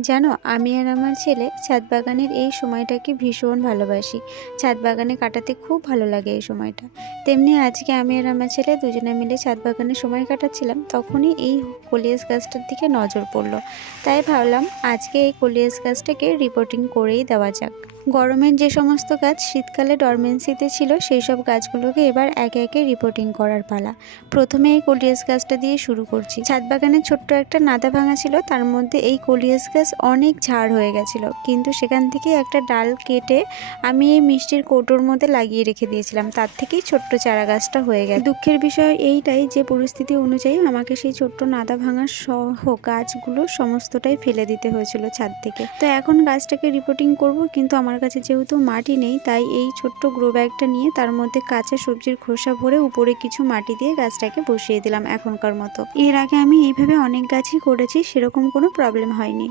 জানো, আমি আর আমার ছেলে ছাদ বাগানের এই সময়টাকে ভীষণ ভালোবাসি। ছাদ বাগানে কাটাতে খুব ভালো লাগে এই সময়টা। তেমনি আজকে আমি আর আমার ছেলে দুজনে মিলে ছাদ বাগানে সময় কাটাচ্ছিলাম, তখনই এই কলিয়াস গাছটার দিকে নজর পড়লো। তাই ভাবলাম আজকে এই কলিয়াস গাছটাকে রিপোর্টিং করেই দেওয়া যাক। গরমের যে সমস্ত গাছ শীতকালে ডরমেন্সিতে ছিল, সেই সব গাছগুলোকে এবার একে একে রিপোর্টিং করার পালা। প্রথমে এই কলিয়াস গাছটা দিয়ে শুরু করছি। ছাদ বাগানে ছোট্ট একটা নাদা ভাঙা ছিল, তার মধ্যে এই কলিয়াস গাছ অনেক ঝাড় হয়ে গেছিল, কিন্তু সেখান থেকে একটা ডাল কেটে আমি এই মিষ্টির কৌটোর মধ্যে লাগিয়ে রেখে দিয়েছিলাম। তার থেকেই ছোট্ট চারা গাছটা হয়ে গেছে। দুঃখের বিষয় এইটাই যে পরিস্থিতি অনুযায়ী আমাকে সেই ছোট্ট নাদা ভাঙা সহ গাছগুলো সমস্তটাই ফেলে দিতে হয়েছিল ছাদ থেকে। তো এখন গাছটাকে রিপোর্টিং করব, কিন্তু আমার কাছে যেহেতু মাটি নেই, তাই এই ছোট্ট গ্রো ব্যাগটা নিয়ে তার মধ্যে কাঁচা সবজির খোসা ভরে উপরে কিছু মাটি দিয়ে গাছটাকে বসিয়ে দিলাম এখনকার মতো। এর আগে আমি এইভাবে অনেক গাছই করেছি, সেরকম কোনো প্রবলেম হয়নি।